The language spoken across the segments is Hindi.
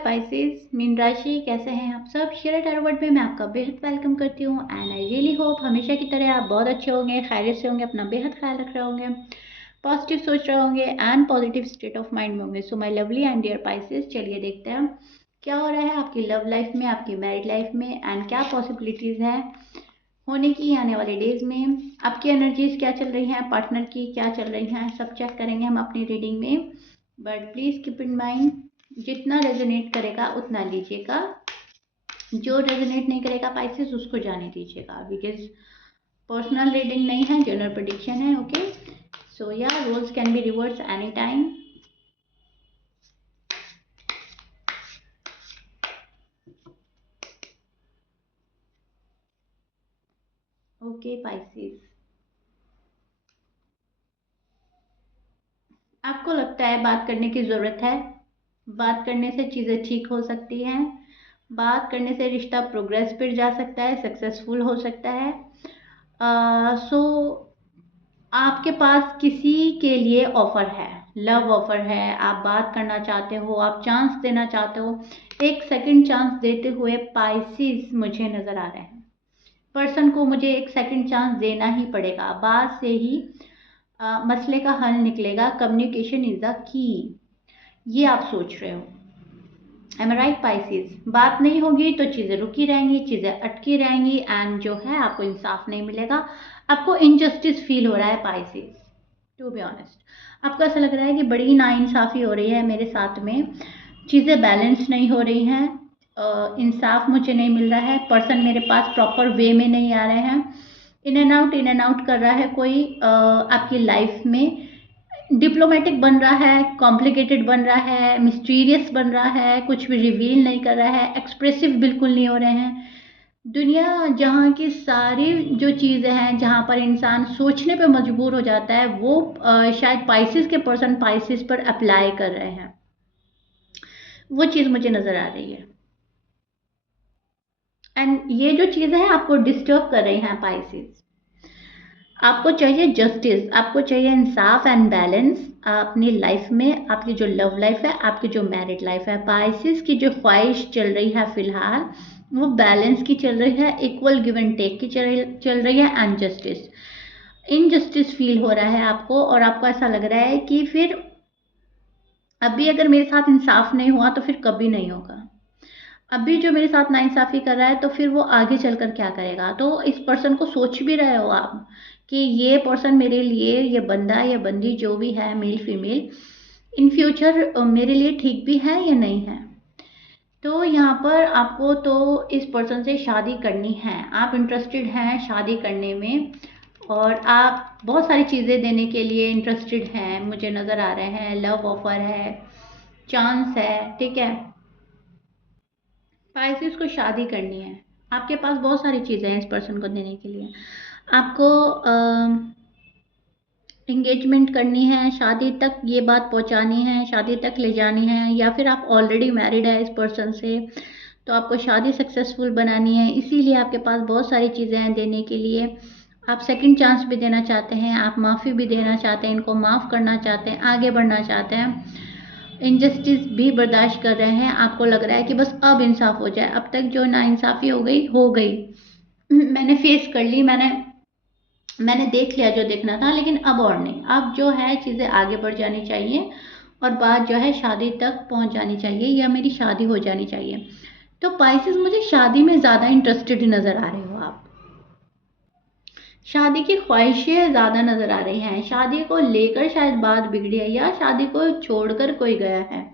पाइसेस, मीन राशि, कैसे हैं आप सब। शेयर टैरो वर्ड में मैं आपका बेहद वेलकम करती हूँ एंड आई रियली होप हमेशा की तरह आप बहुत अच्छे होंगे, खैरियत से होंगे, अपना बेहद ख्याल रख रहे होंगे, पॉजिटिव सोच रहे होंगे and positive state of mind में होंगे। So my lovely and dear Pisces, चलिए देखते हैं क्या हो रहा है आपकी लव लाइफ में, आपकी मैरिड लाइफ में एंड क्या पॉसिबिलिटीज़ हैं होने की आने वाले डेज में। आपकी एनर्जीज क्या चल रही हैं, पार्टनर की क्या चल रही हैं, सब चेक करेंगे हम अपनी रीडिंग में। But please keep in mind, जितना रेजोनेट करेगा उतना लीजिएगा, जो रेजोनेट नहीं करेगा पाइसेस उसको जाने दीजिएगा, बिकॉज पर्सनल रीडिंग नहीं है, जनरल प्रेडिक्शन है। Okay, so yeah roles can be reverse any time. Okay Pisces, आपको लगता है बात करने की ज़रूरत है, बात करने से चीज़ें ठीक हो सकती हैं, बात करने से रिश्ता प्रोग्रेस पर जा सकता है, सक्सेसफुल हो सकता है। सो आपके पास किसी के लिए ऑफर है, लव ऑफर है, आप बात करना चाहते हो, आप चांस देना चाहते हो, एक सेकंड चांस देते हुए पाइसेस मुझे नज़र आ रहे हैं। पर्सन को मुझे एक सेकंड चांस देना ही पड़ेगा, बात से ही मसले का हल निकलेगा। कम्युनिकेशन इज द की, ये आप सोच रहे हो। एम आई राइट पाइसेस, बात नहीं होगी तो चीज़ें रुकी रहेंगी, चीज़ें अटकी रहेंगी एंड जो है आपको इंसाफ नहीं मिलेगा, आपको इनजस्टिस फील हो रहा है पाइसेस। टू बी ऑनेस्ट आपको ऐसा लग रहा है कि बड़ी नाइंसाफ़ी हो रही है मेरे साथ में, चीज़ें बैलेंस नहीं हो रही हैं, इंसाफ मुझे नहीं मिल रहा है, पर्सन मेरे पास प्रॉपर वे में नहीं आ रहे हैं, इन एंड आउट कर रहा है कोई आपकी लाइफ में, डिप्लोमेटिक बन रहा है, कॉम्प्लिकेटेड बन रहा है, मिस्टीरियस बन रहा है, कुछ भी रिवील नहीं कर रहा है, एक्सप्रेसिव बिल्कुल नहीं हो रहे हैं। दुनिया जहाँ की सारी जो चीज़ें हैं, जहाँ पर इंसान सोचने पे मजबूर हो जाता है, वो शायद पाइसेस के पर्सन पाइसेस पर अप्लाई कर रहे हैं, वो चीज़ मुझे नज़र आ रही है। एंड ये जो चीज़ें हैं आपको डिस्टर्ब कर रही हैं पाइसेस। आपको चाहिए जस्टिस, आपको चाहिए इंसाफ एंड बैलेंस अपनी लाइफ में, आपकी जो लव लाइफ है, आपकी जो मैरिड लाइफ है। पाइसेस की जो ख्वाहिश चल रही है फिलहाल वो बैलेंस की चल रही है, इक्वल गिव एंड टेक की चल रही है एंड जस्टिस। इनजस्टिस फील हो रहा है आपको और आपको ऐसा लग रहा है कि फिर अभी अगर मेरे साथ इंसाफ नहीं हुआ तो फिर कभी नहीं होगा, अभी जो मेरे साथ नाइंसाफ़ी कर रहा है तो फिर वो आगे चलकर क्या करेगा। तो इस पर्सन को सोच भी रहे हो आप कि ये पर्सन मेरे लिए, ये बंदा या बंदी जो भी है, मेल फीमेल, इन फ्यूचर मेरे लिए ठीक भी है या नहीं है। तो यहाँ पर आपको तो इस पर्सन से शादी करनी है, आप इंटरेस्टेड हैं शादी करने में और आप बहुत सारी चीज़ें देने के लिए इंटरेस्टेड हैं, मुझे नज़र आ रहे हैं, लव ऑफर है, चांस है, ठीक है। पाइसेस को शादी करनी है, आपके पास बहुत सारी चीज़ें हैं इस पर्सन को देने के लिए। आपको एंगेजमेंट करनी है, शादी तक ये बात पहुंचानी है, शादी तक ले जानी है, या फिर आप ऑलरेडी मैरिड है इस पर्सन से तो आपको शादी सक्सेसफुल बनानी है, इसीलिए आपके पास बहुत सारी चीज़ें हैं देने के लिए। आप सेकंड चांस भी देना चाहते हैं, आप माफ़ी भी देना चाहते हैं, इनको माफ़ करना चाहते हैं, आगे बढ़ना चाहते हैं, इनजस्टिस भी बर्दाश्त कर रहे हैं। आपको लग रहा है कि बस अब इंसाफ हो जाए, अब तक जो नाइंसाफ़ी हो गई मैंने फेस कर ली, मैंने देख लिया जो देखना था, लेकिन अब और नहीं, अब जो है चीज़ें आगे बढ़ जानी चाहिए और बात जो है शादी तक पहुंच जानी चाहिए या मेरी शादी हो जानी चाहिए। तो पाइसेस मुझे शादी में ज़्यादा इंटरेस्टेड नज़र आ रहे हो आप, शादी की ख्वाहिशें ज़्यादा नज़र आ रही हैं, शादी को लेकर शायद बात बिगड़ी है या शादी को छोड़कर कोई गया है।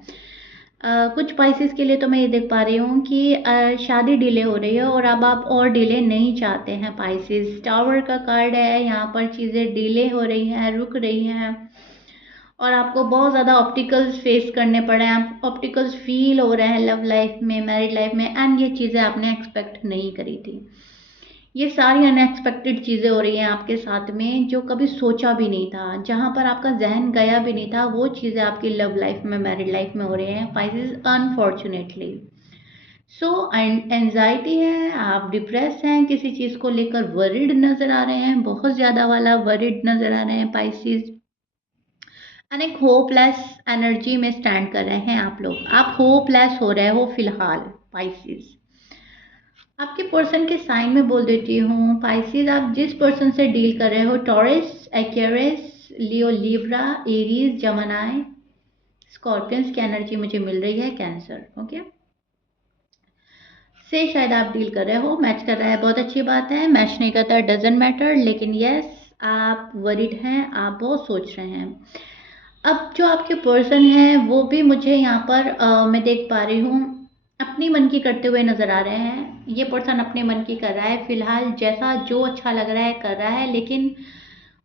कुछ पाइसेस के लिए तो मैं ये देख पा रही हूँ कि शादी डिले हो रही है और अब आप और डिले नहीं चाहते हैं पाइसेस। टावर का कार्ड है, यहाँ पर चीज़ें डिले हो रही हैं, रुक रही हैं और आपको बहुत ज़्यादा ऑब्स्टिकल्स फेस करने पड़े हैं, आप ऑब्स्टिकल्स फील हो रहे हैं लव लाइफ में, मैरिड लाइफ में, एंड ये चीज़ें आपने एक्सपेक्ट नहीं करी थी। ये सारी अनएक्सपेक्टेड चीज़ें हो रही हैं आपके साथ में जो कभी सोचा भी नहीं था, जहाँ पर आपका जहन गया भी नहीं था, वो चीज़ें आपकी लव लाइफ में, मैरिड लाइफ में हो रही हैं पाइसेस, अनफॉर्चुनेटली। सो एंजाइटी है, आप डिप्रेस हैं, किसी चीज़ को लेकर वरिड नज़र आ रहे हैं, बहुत ज़्यादा वाला वरिड नज़र आ रहे हैं पाइसेस। एंड एक होपलेस एनर्जी में स्टैंड कर रहे हैं आप लोग, आप होपलेस हो रहे हो फिलहाल पाइसेस। आपके पर्सन के साइन में बोल देती हूँ पाइसेस, आप जिस पर्सन से डील कर रहे हो, टॉरस, एक्वेरियस, लियो, लिब्रा, एरीज, जमनाई, स्कॉर्पियंस की एनर्जी मुझे मिल रही है, कैंसर, ओके, से शायद आप डील कर रहे हो। मैच कर रहा है, बहुत अच्छी बात है। मैच नहीं करता डजेंट मैटर, लेकिन यस आप वरीड हैं, आप बहुत सोच रहे हैं। अब जो आपके पर्सन है वो भी मुझे यहाँ पर मैं देख पा रही हूँ अपनी मन की करते हुए नजर आ रहे हैं। ये पर्सन अपने मन की कर रहा है फिलहाल, जैसा जो अच्छा लग रहा है कर रहा है, लेकिन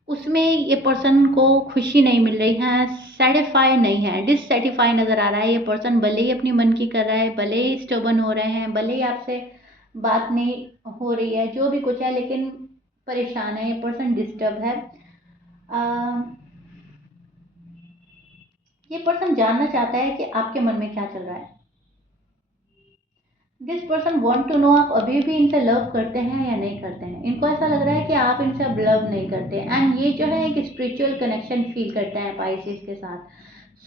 उसमें ये पर्सन को खुशी नहीं मिल रही है, सेटिस्फाई नहीं है, डिससेटिस्फाई नजर आ रहा है। ये पर्सन भले ही अपनी मन की कर रहा है, भले ही स्टबर्न हो रहे हैं, भले ही आपसे बात नहीं हो रही है, जो भी कुछ है, लेकिन परेशान है ये पर्सन, डिस्टर्ब है। ये पर्सन जानना चाहता है कि आपके मन में क्या चल रहा है। This person want to know आप अभी भी इनसे लव करते हैं या नहीं करते हैं। इनको ऐसा लग रहा है कि आप इनसे अब लव नहीं करते, एंड ये जो है एक स्पिरिचुअल कनेक्शन फील करते हैं पाइसेस के साथ,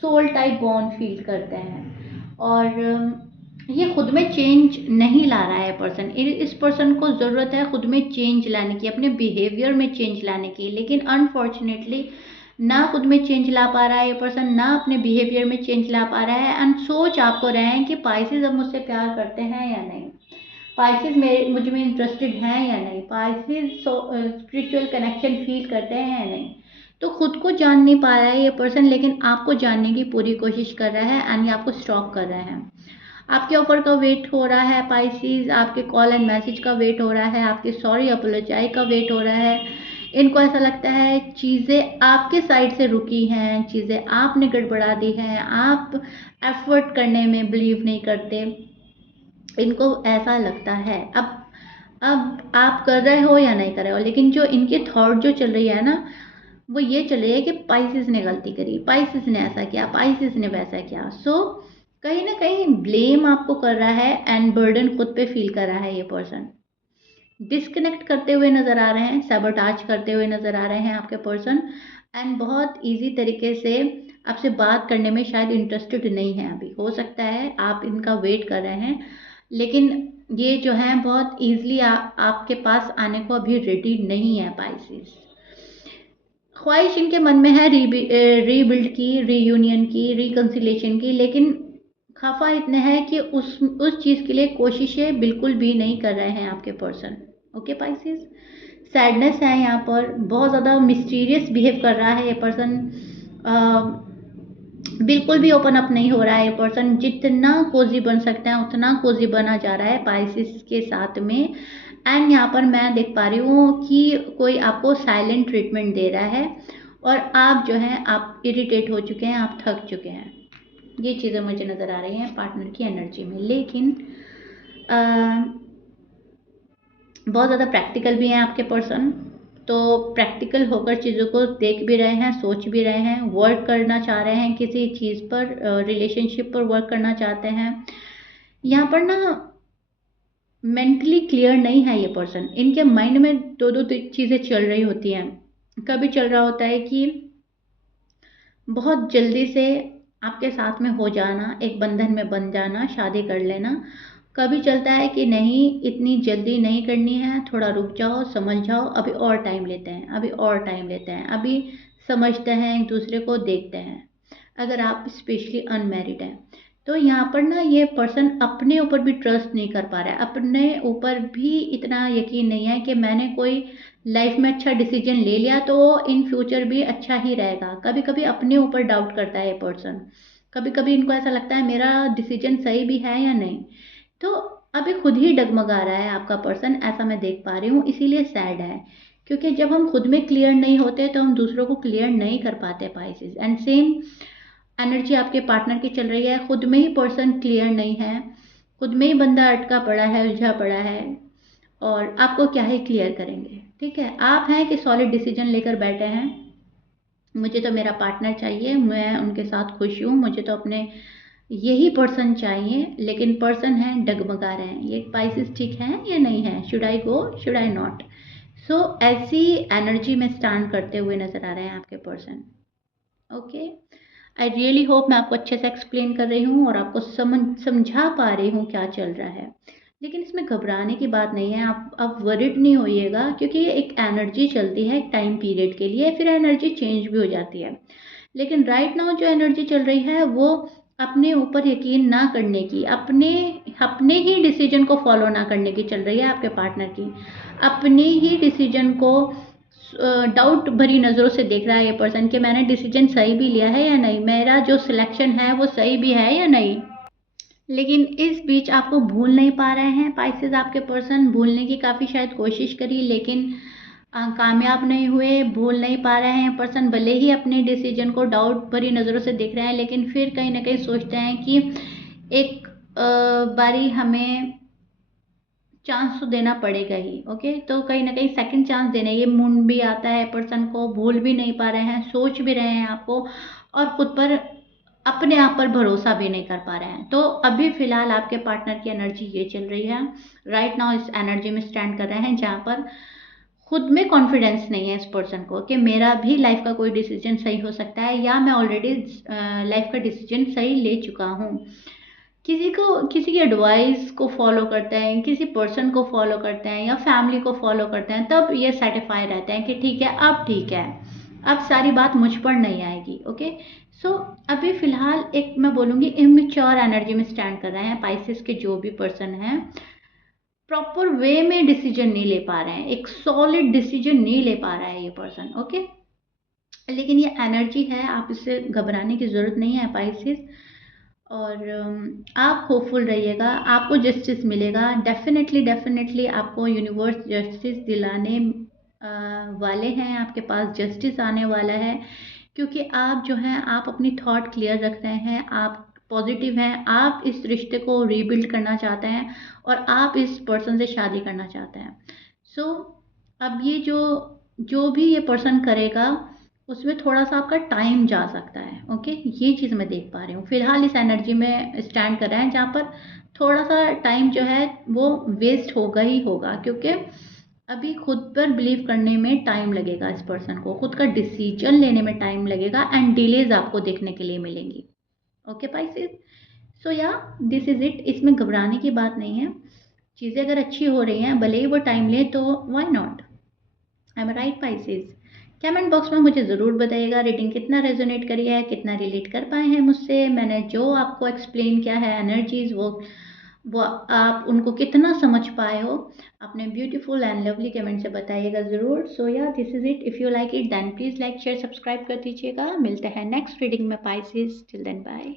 सोल टाइप बॉन्ड फील करते हैं। और ये खुद में चेंज नहीं ला रहा है पर्सन। इस पर्सन को ज़रूरत है खुद में चेंज लाने की, अपने बिहेवियर में चेंज लाने की, लेकिन अनफॉर्चुनेटली ना खुद में चेंज ला पा रहा है ये पर्सन, ना अपने बिहेवियर में चेंज ला पा रहा है। एंड सोच आपको रहे हैं कि पाइसेस अब मुझसे प्यार करते हैं या नहीं, पाइसेस मेरे मुझ में इंटरेस्टेड हैं या नहीं, पाइसेस स्पिरिचुअल कनेक्शन फील करते हैं या नहीं। तो खुद को जान नहीं पा रहा है ये पर्सन, लेकिन आपको जानने की पूरी कोशिश कर रहा है, एंड ये आपको स्टॉक कर रहे हैं। आपके ऑफर का वेट हो रहा है पाइसेस, आपके कॉल एंड मैसेज का वेट हो रहा है, आपके सॉरी अपोलोजाई का वेट हो रहा है। इनको ऐसा लगता है चीज़ें आपके साइड से रुकी हैं, चीज़ें आपने गड़बड़ा दी हैं, आप एफर्ट करने में बिलीव नहीं करते, इनको ऐसा लगता है। अब आप कर रहे हो या नहीं कर रहे हो, लेकिन जो इनके थॉट जो चल रही है ना, वो ये चल रही है कि पाइसेस ने गलती करी, पाइसेस ने ऐसा किया, पाइसेस ने वैसा किया। सो कहीं ना कहीं ब्लेम आपको कर रहा है, एंड बर्डन खुद पे फील कर रहा है ये पर्सन। डिस्कनेक्ट करते हुए नजर आ रहे हैं, सबोटाज करते हुए नजर आ रहे हैं आपके पर्सन, एंड बहुत इजी तरीके से आपसे बात करने में शायद इंटरेस्टेड नहीं है। अभी हो सकता है आप इनका वेट कर रहे हैं, लेकिन ये जो है बहुत ईजिली आपके पास आने को अभी रेडी नहीं है पाइसेस। ख्वाहिश इनके मन में है रीबिल्ड की, रीयूनियन की, रिकन्सिलेशन की, लेकिन खफा इतने हैं कि उस चीज़ के लिए कोशिशें बिल्कुल भी नहीं कर रहे हैं आपके पर्सन। ओके पाइसेस, सैडनेस है यहाँ पर, बहुत ज़्यादा मिस्टीरियस बिहेव कर रहा है ये पर्सन, बिल्कुल भी ओपन अप नहीं हो रहा है ये पर्सन। जितना कोजी बन सकते हैं उतना कोजी बना जा रहा है पाइसेस के साथ में। एंड यहाँ पर मैं देख पा रही हूँ कि कोई आपको साइलेंट ट्रीटमेंट दे रहा है, और आप जो है आप इरिटेट हो चुके हैं, आप थक चुके हैं। ये चीज़ें मुझे नज़र आ रही हैं पार्टनर की एनर्जी में, लेकिन बहुत ज़्यादा प्रैक्टिकल भी हैं आपके पर्सन। तो प्रैक्टिकल होकर चीज़ों को देख भी रहे हैं, सोच भी रहे हैं, वर्क करना चाह रहे हैं किसी चीज़ पर, रिलेशनशिप पर वर्क करना चाहते हैं। यहाँ पर ना मेंटली क्लियर नहीं है ये पर्सन, इनके माइंड में दो दो चीज़ें चल रही होती हैं। कभी चल रहा होता है कि बहुत जल्दी से आपके साथ में हो जाना, एक बंधन में बन जाना, शादी कर लेना। कभी चलता है कि नहीं इतनी जल्दी नहीं करनी है, थोड़ा रुक जाओ, समझ जाओ, अभी और टाइम लेते हैं, अभी और टाइम लेते हैं, अभी समझते हैं, एक दूसरे को देखते हैं। अगर आप स्पेशली अनमैरिड हैं तो यहाँ पर ना ये पर्सन अपने ऊपर भी ट्रस्ट नहीं कर पा रहा है, अपने ऊपर भी इतना यकीन नहीं है कि मैंने कोई लाइफ में अच्छा डिसीजन ले लिया तो इन फ्यूचर भी अच्छा ही रहेगा। कभी कभी अपने ऊपर डाउट करता है ये पर्सन, कभी कभी इनको ऐसा लगता है मेरा डिसीजन सही भी है या नहीं। तो अभी खुद ही डगमगा रहा है आपका पर्सन, ऐसा मैं देख पा रही हूँ, इसीलिए सैड है। क्योंकि जब हम खुद में क्लियर नहीं होते तो हम दूसरों को क्लियर नहीं कर पाते पाइसेस। एंड सेम एनर्जी आपके पार्टनर की चल रही है, खुद में ही पर्सन क्लियर नहीं है, खुद में ही बंदा अटका पड़ा है, उलझा पड़ा है, और आपको क्या ही क्लियर करेंगे। ठीक है, आप हैं कि सॉलिड डिसीजन लेकर बैठे हैं, मुझे तो मेरा पार्टनर चाहिए, मैं उनके साथ खुश हूँ, मुझे तो अपने यही पर्सन चाहिए, लेकिन पर्सन है डगमगा रहे हैं। ये पाइसेस ठीक है या नहीं है, should I go, should I not. So ऐसी एनर्जी में स्टैंड करते हुए नजर आ रहे हैं आपके person. Okay, I really hope मैं आपको अच्छे से एक्सप्लेन कर रही हूँ और आपको समझा पा रही हूँ क्या चल रहा है। लेकिन इसमें घबराने की बात नहीं है, आप वरिड नहीं होइएगा, क्योंकि ये एक एनर्जी चलती है एक टाइम पीरियड के लिए, फिर एनर्जी चेंज भी हो जाती है। लेकिन राइट नाउ जो एनर्जी चल रही है वो अपने ऊपर यकीन ना करने की, अपने अपने ही डिसीजन को फॉलो ना करने की चल रही है आपके पार्टनर की। अपने ही डिसीजन को डाउट भरी नज़रों से देख रहा है ये पर्सन कि मैंने डिसीजन सही भी लिया है या नहीं, मेरा जो सिलेक्शन है वो सही भी है या नहीं। लेकिन इस बीच आपको भूल नहीं पा रहे हैं पाइसेस, आपके पर्सन भूलने की काफ़ी शायद कोशिश करी, लेकिन कामयाब नहीं हुए, भूल नहीं पा रहे हैं पर्सन। भले ही अपने डिसीजन को डाउट भरी नज़रों से देख रहे हैं, लेकिन फिर कहीं ना कहीं सोचते हैं कि एक बारी हमें चांस तो देना पड़ेगा ही। ओके, तो कहीं ना कहीं सेकंड चांस देने, ये मूड भी आता है पर्सन को, भूल भी नहीं पा रहे हैं, सोच भी रहे हैं आपको, और खुद पर अपने आप पर भरोसा भी नहीं कर पा रहे हैं। तो अभी फिलहाल आपके पार्टनर की एनर्जी ये चल रही है, राइट नाउ इस एनर्जी में स्टैंड कर रहे हैं जहाँ पर खुद में कॉन्फिडेंस नहीं है इस पर्सन को कि मेरा भी लाइफ का कोई डिसीजन सही हो सकता है, या मैं ऑलरेडी लाइफ का डिसीजन सही ले चुका हूँ। किसी की एडवाइस को फॉलो करते हैं, किसी पर्सन को फॉलो करते हैं या फैमिली को फॉलो करते हैं, तब ये सेटिस्फाई रहते हैं कि ठीक है, अब ठीक है, अब सारी बात मुझ पर नहीं आएगी। ओके, सो अभी फिलहाल एक मैं बोलूँगी इमेच्योर एनर्जी में स्टैंड कर रहे हैं पाइसेस के जो भी पर्सन हैं। प्रॉपर वे में डिसीजन नहीं ले पा रहे हैं, एक सॉलिड डिसीजन नहीं ले पा रहा है ये पर्सन। ओके, लेकिन ये एनर्जी है, आप इससे घबराने की ज़रूरत नहीं है पाइसेस। और आप होपफुल रहिएगा, आपको जस्टिस मिलेगा, डेफिनेटली डेफिनेटली आपको यूनिवर्स जस्टिस दिलाने वाले हैं, आपके पास जस्टिस आने वाला है, क्योंकि आप जो हैं आप अपनी थॉट क्लियर रख रहे हैं, आप पॉजिटिव हैं, आप इस रिश्ते को रीबिल्ड करना चाहते हैं और आप इस पर्सन से शादी करना चाहते हैं। सो अब ये जो भी ये पर्सन करेगा उसमें थोड़ा सा आपका टाइम जा सकता है। ओके, ये चीज़ मैं देख पा रही हूँ फिलहाल इस एनर्जी में स्टैंड कर रहा है, जहाँ पर थोड़ा सा टाइम जो है वो वेस्ट होगा ही होगा, क्योंकि अभी खुद पर बिलीव करने में टाइम लगेगा, इस पर्सन को खुद का डिसीजन लेने में टाइम लगेगा, एंड डिलेज आपको देखने के लिए मिलेंगी। Okay Pisces, so yeah this is it, इसमें घबराने की बात नहीं है। चीज़ें अगर अच्छी हो रही हैं, भले ही वो टाइम ले, तो why not. I am right Pisces. Comment box में मुझे ज़रूर बताइएगा रीडिंग कितना रेजोनेट करी है, कितना रिलेट कर पाए हैं मुझसे, मैंने जो आपको एक्सप्लेन किया है एनर्जीज, वो आप उनको कितना समझ पाए हो। अपने ब्यूटीफुल एंड लवली कमेंट से बताइएगा ज़रूर। So yeah this is it, if you like it then please like share subscribe कर दीजिएगा। मिलते हैं नेक्स्ट रीडिंग में पाइसेस, टिल देन बाय।